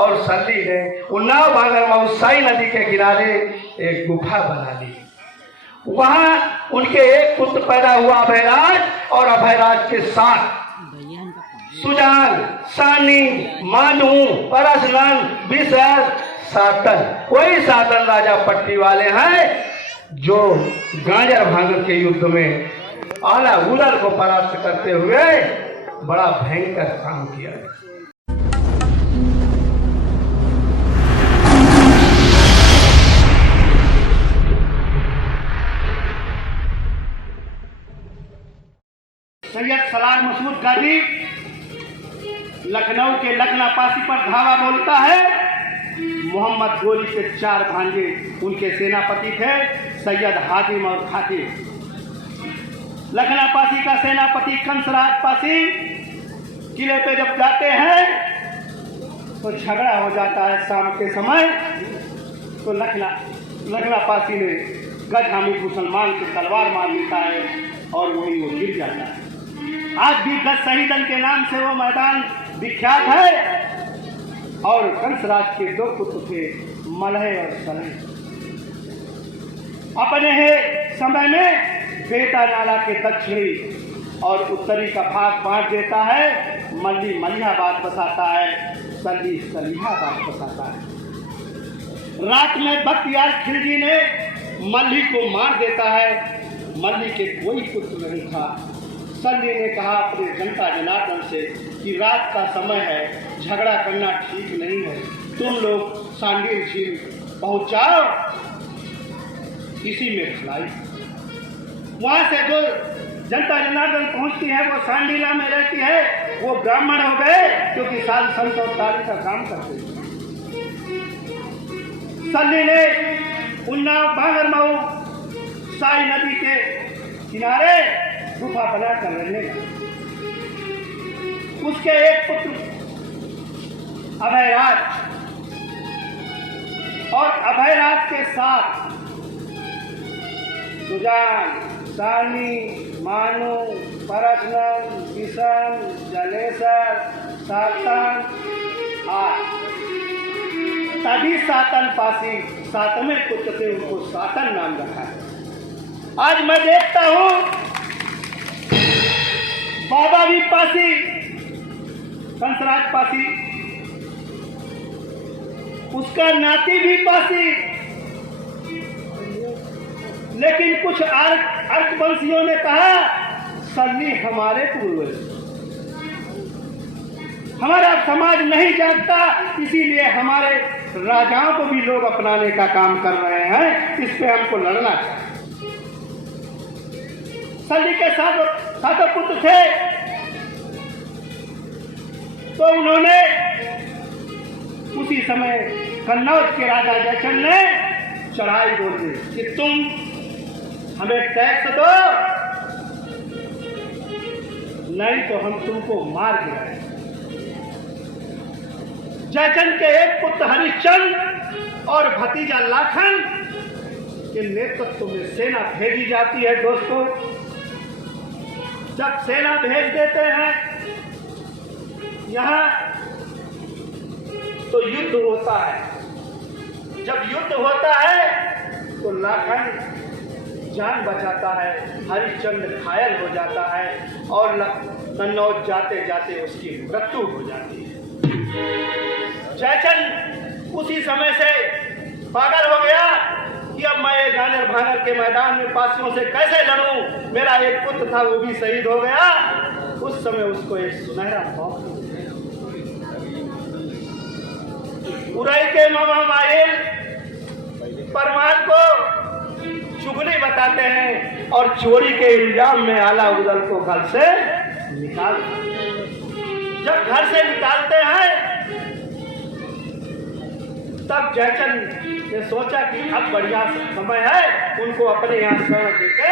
और सल्ली ने उन्नाव भांगर मऊसाई नदी के किनारे एक गुफा बना ली। वहां उनके एक पुत्र पैदा हुआ अभयराज, और अभयराज के साथ सुजान, सानी, मानू, परसनन, बिसर, सातन। वही सातन राजा पट्टी वाले हैं जो गांजर भांगर के युद्ध में आला उदल को परास्त करते हुए बड़ा भयंकर काम किया। सैयद सलार मसूद गाजी लखनऊ के लखना पासी पर धावा बोलता है। मोहम्मद गोली के 4 भांजे उनके सेनापति थे, सैयद हातिम और खातिम। लखना पासी का सेनापति कंसराज पासी किले पे जब जाते हैं तो झगड़ा हो जाता है शाम के समय। तो लखना पासी ने गज हामिद मुसलमान की तलवार मार लेता है और वही वो गिर जाता है। आज भी गज शहीदन के नाम से वो मैदान विख्यात है। और कंसराज के 2 पुत्र थे, मलह और सलह। अपने समय में बेटा नाला के दक्षिणी और उत्तरी का भाग बांट देता है। मल्ली मलिहाबाद बसाता है, सल्ली सलिहाबाद बसाता है। रात में बख्तियार खिलजी ने मल्ली को मार देता है। मल्ली के कोई पुत्र नहीं था। सल्ली ने कहा अपने जनता जनार्दन से कि रात का समय है, झगड़ा करना ठीक नहीं है, तुम लोग सांडील झील पहुंच जाओ, इसी में खिलाई। वहां से जो जनता जनार्दन पहुंचती है वो सांडीला में रहती है, वो ब्राह्मण हो गए क्योंकि साध संत और तारी का काम करते हैं। सल्ली ने उन्नाव भांगर मऊ साई नदी के किनारे गुफा बनाकर रहने लगा। उसके एक पुत्र अभयराज और अभयराज के साथ सुजान, सानी, मानू, परसनन, बिसन, जलेसर, सातन तभी सातन पासी 7वें पुत्र थे, उनको सातन नाम रखा है। आज मैं देखता हूं बाबा भी पासी, कंसराज पासी, उसका नाती भी पासी, लेकिन कुछ अर्कवंशियों ने कहा सल्ली हमारे पूर्वज, हमारा समाज नहीं जानता, इसीलिए हमारे राजाओं को भी लोग अपनाने का काम कर रहे हैं, इस पे हमको लड़ना चाहिए। सल्ली के 7 पुत्र थे, तो उन्होंने उसी समय कन्नौज के राजा जयचंद ने चढ़ाई बोल दी कि तुम हमें टैक्स दो, नहीं तो हम तुमको मार गिराएंगे। जयचंद के एक पुत्र हरिश्चंद्र और भतीजा लाखन के नेतृत्व में सेना भेजी जाती है। दोस्तों, जब सेना भेज देते हैं यहाँ तो युद्ध होता है। जब युद्ध होता है तो लाखन जान बचाता है, हरिश्चंद्र घायल हो जाता है और कन्नौज जाते जाते उसकी मृत्यु हो जाती है। जयचंद उसी समय से पागल हो गया कि अब मैं ये गाजर भांगर के मैदान में पासियों से कैसे लड़ूं, मेरा एक पुत्र था वो भी शहीद हो गया। उस समय उसको एक सुनहरा मौका, उरई के मामा माहिल परमार को चुगली बताते हैं और चोरी के इल्जाम में आला उदल को घर से निकाल, जब घर से निकालते हैं तब जयचंद ने सोचा कि अब बढ़िया समय है, उनको अपने यहाँ शरण देते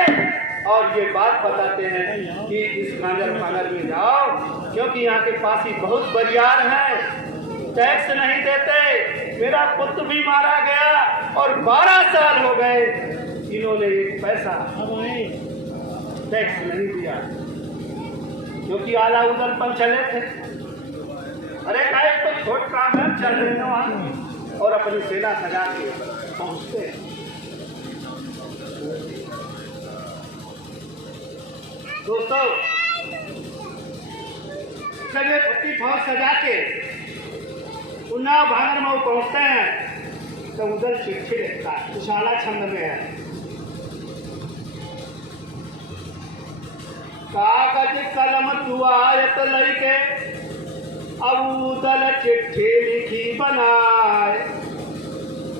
और ये बात बताते हैं कि इस गाजर भांगर में जाओ, क्योंकि यहाँ के पासी बहुत बरियार हैं, टैक्स नहीं देते, मेरा पुत्र भी मारा गया और 12 साल हो गए, इन्होंने एक पैसा टैक्स नहीं दिया, क्योंकि आला उदल पर चले थे। अरे काहे तो छोट काम है, चल रहे हैं वहाँ और अपनी सेना सजा के पहुँचते हैं। दोस्तों, जब ये फुट्टी फौज सजा के उन्नाव भांगर में पहुँचते हैं तो उधर चिट्ठी लिखता है, कुशाला छंद में है। कागज कलम दुआयत लईके अब उदल चिट्ठी लिखी बनाए।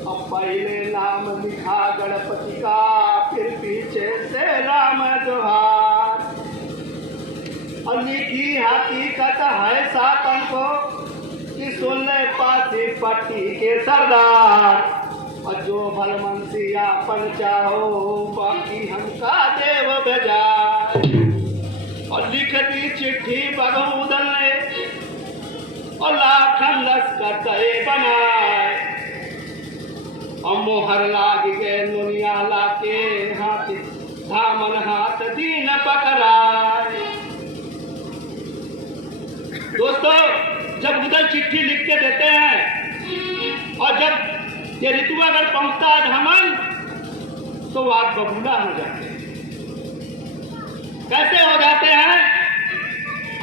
अब पहले नाम लिखा गणपति का, फिर पीछे से राम जोहार। और लिखी हकीकत है सातन को कि सुन ले पासी पट्टी के सरदार। और जो भलमंसी आपन चाहो बाकी हमका देव भेजाए। और लिख दी चिट्ठी बगौदल ने और लाखन लश्कर तय बनाए। और मोहर लाग गए दुनिया लाके हाथ धामन हाथ दीन पकड़ाए। दोस्तों, जब उधर चिट्ठी लिख के देते हैं और जब ये ऋतुआगढ़ पहुंचता है धामन, तो आप बबूला हो जाते हैं। कैसे हो जाते हैं?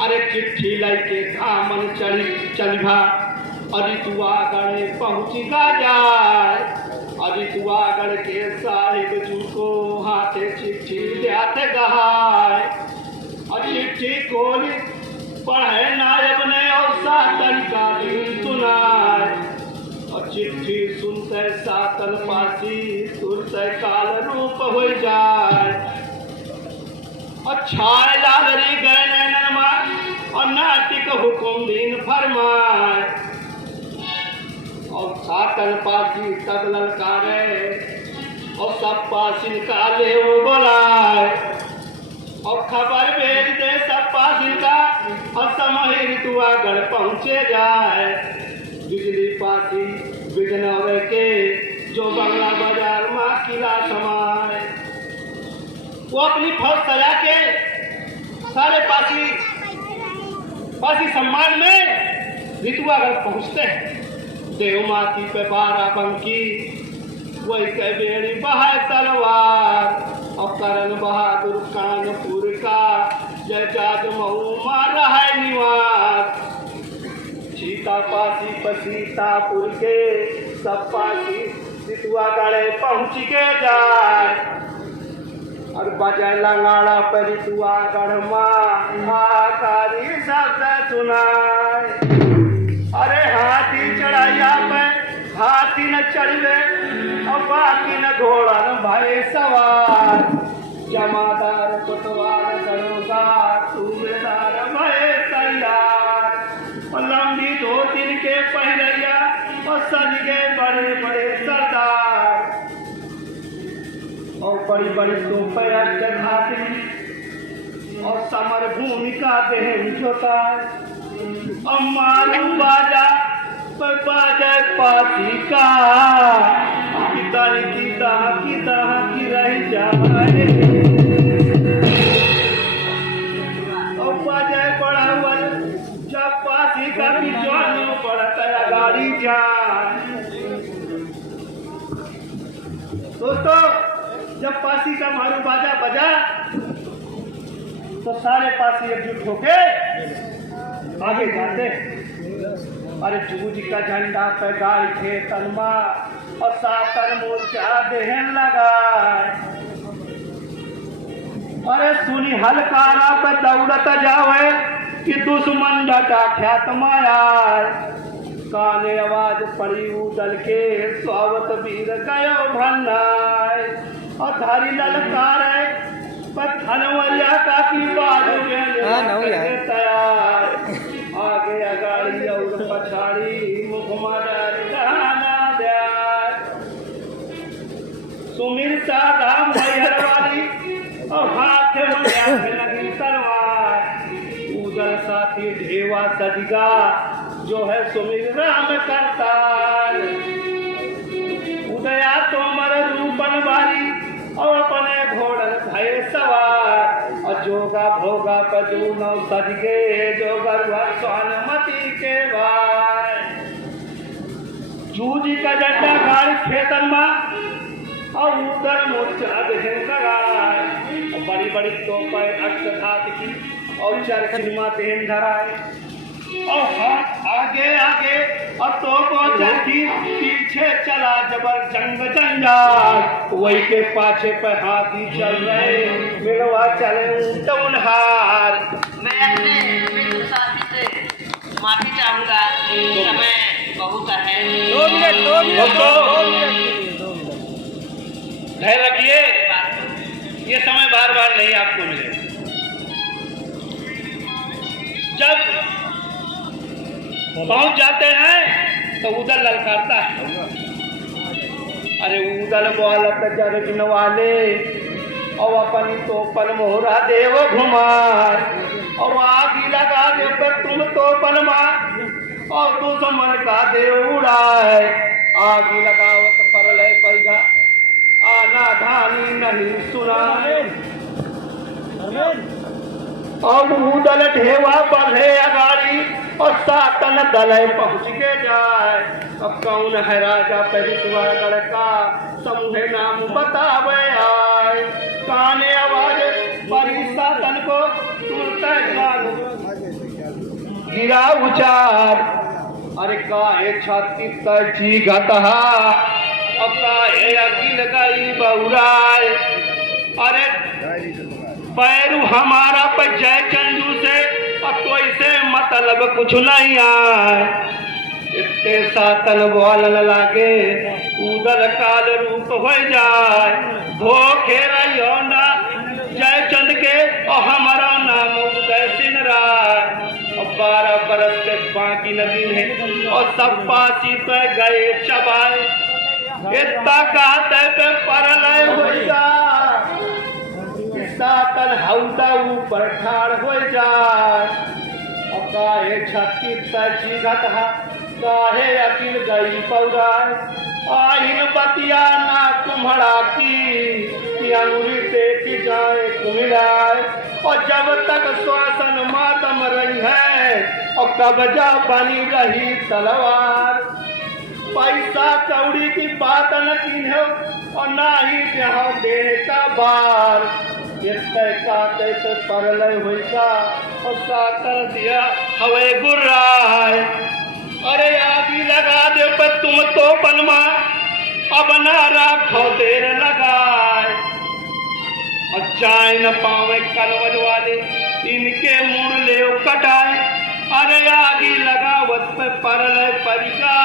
अरे चिट्ठी लेके धामन चलिभा और ऋतुआगढ़ पहुंचगा जाए। और ऋतुआगढ़ के साहिब जी को हाथे चिट्ठी देते गहाए। और चिट्ठी खोली पढ़े नायब ने और सातन का दिन सुनाए। और चिट्ठी सुनते सातन पासी तुरते काल रूप हो जाए। और छाए लालरी गए नैनन मार और नाटिक हुकुम दिन फरमाए। और सातन पासी तब ललकारे और सब पासी का ले वो बुलाए। और खबर भेज दे सब पासी का और समय ऋतुआगढ़ पहुँचे जाए। बिजली पासी बिजनौर के जो बंगला बाजार माँ किला समाए। वो अपनी फौज सजा के सारे पासी सम्मान में ऋतुआगढ़ पहुँचते हैं। देव माती पे 12 बंकी वही के बेड़ी बहाए तलवार। और करण बहादुर कानपुर का जयजाद महू मार है निवास। सीता पासी सीतापुर के सब पासी ऋतुआगढ़ पहुँच के जाए। और बजाय लंगाड़ा पर ऋतुआगढ़ माँ आकारी शब्द सुनाए। अरे हाथी चढ़ाइया पे हाथी न चढ़वे और बाकी न घोड़ा न भय सवार। जमादार कोतवाल सरोगार सूबेदार भय तैयार। और लंबी धोती के पहनैया और सज गए बड़े बड़े सरदार। और बड़ी बड़ी तोपया चढ़ाती और समर भूमि का देहन जोताए। और मालूम बाजा पर बाजा पासी का की रह जाए। और बाजा बड़ा हुआ जब पासी का भी जोड़ना पड़ता है गाड़ी जाए। दोस्तों, जब पासी का मारू बाजा बजा तो सारे पासी एकजुट होके आगे जाते। अरे जूझ का झंडा पे गाय थे तलमा और सातर मोर्चा देहन लगा। अरे सुनी हलकारा पे दौड़त जावे कि दुश्मन डटा ख्यात माया। काने आवाज पड़ी उदल के स्वागत वीर गयो भन्नाय। और धारी ललकारे पर धनवरिया का की बाजू में तैयार। आगे अगाड़ी और पछाड़ी मुख मार गाना द्यार। सुमिर सा राम भैर वाली और हाथ में लगी तलवार। उधर साथी ढेवा सजगा जो है सुमिर राम करतार। उदया तोमर रूपन वाली और अपने घोड़न भय सवार। और जोगा भोगा पजू नौ सजगे जो गरुआ स्वानमती के भाई। जूजी का डंडा गाड़ी खेतन में और उधर मोर्चा देहन लगाए बड़ी बड़ी तोपें अक्ष हाथ की और चरखी देहन धराए और हाथ आगे आगे और तोपों चरखी पीछे चला जबर जंग जंजाल वही के पाछे पे हाथी चल रहे मिलवा चले ऊँटहार। मैं अपने मित्र साथी से माफी चाहूंगा, समय बहुत है। 2 मिनट धैर्य रखिए, ये समय बार बार नहीं आपको मिले। जब पहुंच जाते हैं तो उधर ललकारता है, अरे उधर बोलत जरगिन वाले और अपनी तो पल मोहरा देव घुमार और आगी लगा दे पर तुम तो पल मार और दुश्मन का दे उड़ाए आगी लगावत पर लय परिगा आना धानी नहीं सुनाए और उदल ढेवा बढ़े अगाड़ी और सातन दल पहुँच के जाए। अब कौन है राजा परितवागढ़ का समूह नाम बतावे आए काने आवाज परी सातन को गिरा उचार अरे काहे छाती तजी घतहा अब काहे अकिल गई बहुराय अरे पैरू हमारा पर जय चंदू से और कोई से मतलब कुछ नहीं आए इतने सातन बोलन लागे उधर काल रूप हो जाए धोखे रहियो ना जय चंद के और हमारा नाम उदय सिंह राय और 12 बरस के बाकी नदी है और सब पासी पे गए चबाए इतना कहते पे परलय हो जाए सातन हौदा ऊपर ठाड़ हो जाए और काहे छत्ती तजी घटहा काहे अकिल गई पौराय आइन बतिया ना तुम्हारा की अंगुली टेक जाए कुमिलाए और जब तक श्वासन मातम रही है और कब्जा बनी रही तलवार पैसा कौड़ी की बात न की है और ना ही यहाँ देने का बार काते पे परलय होइका और सातर दिया हवे गुर्राए अरे आगी लगा दे पर तुम तो पनमा अब ना राखो देर लगाए और चाय न पावे कलवज वाले इनके मुड़ ले कटाए अरे आगी लगावत पे परलय परिका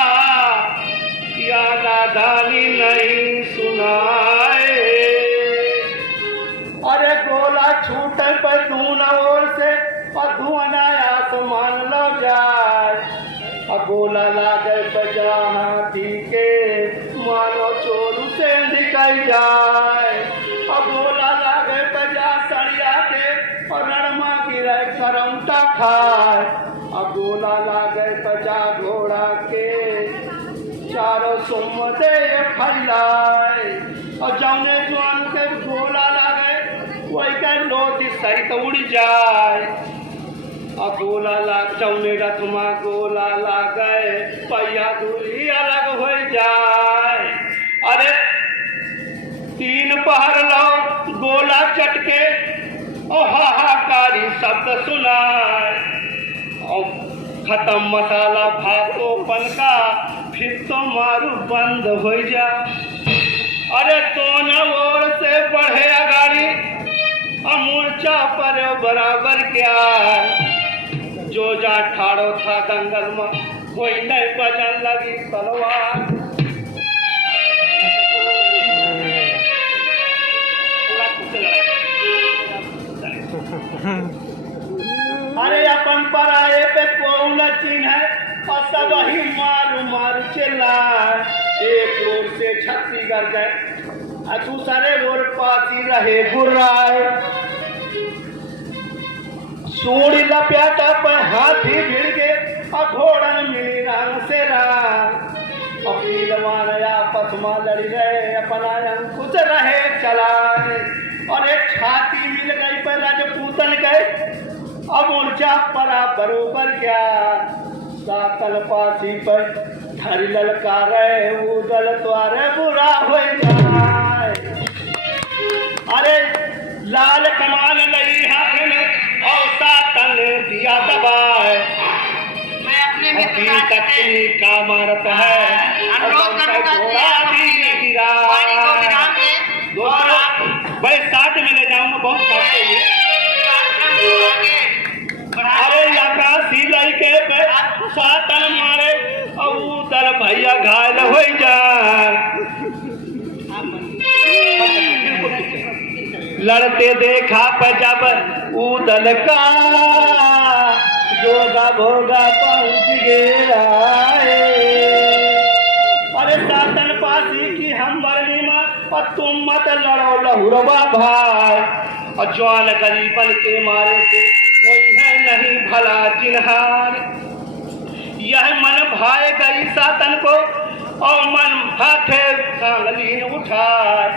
या नादानी नहीं सुनाए अरे गोला छूटे पर धून ओर से और धुआं आसमान लग जाए और गोला लागे पर जहाँ ठीके मानो चोरू से निकल जाए और गोला लागे पर जा सड़िया के और रणमा गिरे सरौटा खाए और गोला लागे पर जा घोड़ा के चारों सुमते फैलाए और जौने जुआन के गोला लागे वही का लोटी सहित उड़ जाए और गोला लाग जौने रथमा गोला लागे पैया दूरी अलग हो जाए अरे 3 पहर लो गोला चटके और हाहाकारी शब्द सुनाए और खत्म मसाला भातो पन का फिर तो मारू बंद हो जा अरे दोनों ओर से बढ़े अगाड़ी मूर्छा पर बराबर क्या जो जा ठाड़ो था दंगल में कोई नहीं बजन लगी तलवार अरे अपन पराये पे कौन चिन्ह है और सब ही मारू मारू चिल्लाए एक ओर से छत्तीसगढ़ गए दूसरे ओर पासी रहे गुर्राए सूड़ी लप्याटा पर हाथी भिड़ के और घोड़न मिली रंग से राग और पीलवान आपस में लड़ी रहे अपना अंकुश रहे चलाए और एक छाती मिल गई पर राजपूतन गए अब ऊंचा पड़ा बरोबर क्या सातल पासी पर धरी ललकारे उदल द्वारे बुरा हो जाए। अरे लाल कमान लई हाथ में और सातन दिया दबाए। मैं अपने मित्र तकनी का मारत है अनुरोध करूंगा कि वाणी को विराम दें और आप भाई साथ में ले जाऊंगा बहुत खाते हुए। कार्यक्रम को आगे बढ़ाएं। अरे यात्रा सिलाई के पे सातन मारे और उधर भैया घायल हो जाए। लड़ते देखा पर जब उदल का जोगा भोगा पहुंच गया। अरे सातन पासी की हम बरनी मां और तुम मत लड़ो लहुरवा भाई। और जवान गरीबन के मारे से कोई है नहीं भला जिन्हार। यह मन भाए गई सातन को और मन हाथे सांगलीन उठाए।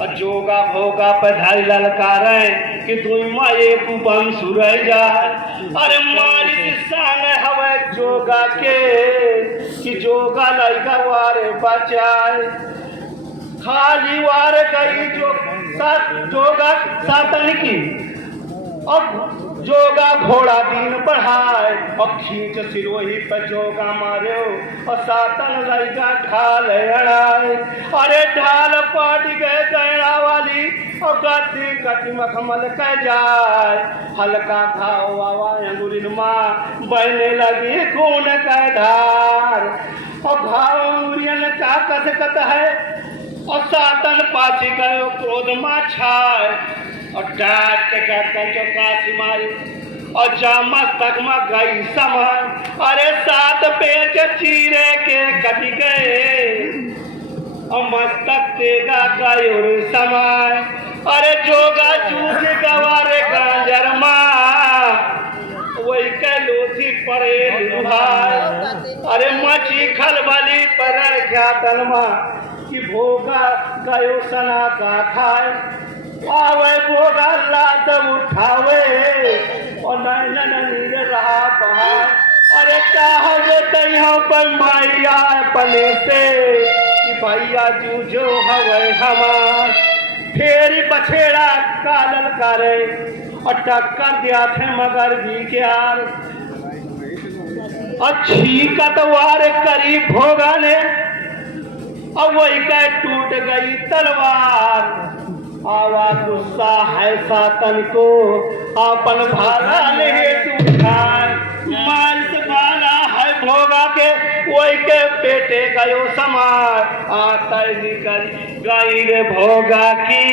और जोगा भोगा पर धारी ललकारे कि तुम माए कुबम सुरह जाए। अरे मालिक सांग हवे जोगा के कि जोगा लइका वारे बचाए। खाली वार गई जोगा सातन की और जोगा घोड़ा दिन बढ़ाए और खींच सिरोही पर जोगा मारे और सातन लइका ढाल अड़ाए। अरे ढाल पाट गए गैरा वाली और गद्दी कटी मखमल कह जाए। हल्का घाव आवा अंगुरिन माँ बहने लगी खून का धार। और घाव अंगुरियन का कसकत है और सातन पाछी गयो क्रोध माँ छाए। और डांट के जो काशी मारी और जामस तक में गई समान। अरे सात पेच चीरे के कट गए और मस्तक तेगा गयो समय। अरे जोगा चूक गवारे गांजर माँ वही के लोथी पड़े भाई। अरे मची खलबली पर ख्यातन माँ कि भोगा गयो सना का खाए। आवे भोगा लाद उठावे और नैनन नीर रहा पहाड़। अरे चाहे तैया पर मैया अपने से कि भैया जूझो हवे हमार। फेरी बछेड़ा कालल करे और टक्कर दिया थे मगर जी के आर। अच्छी कतवार करी भोगा ने अब वही का टूट गई तलवार। आवा गुस्सा है सातन को अपन भाला ले उठाए। मालिक भाला है भोगा के वही के बेटे गयो समार। आता निकल गई रे भोगा की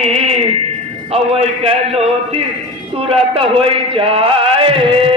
अब वही के लोथी तुरंत हो जाए।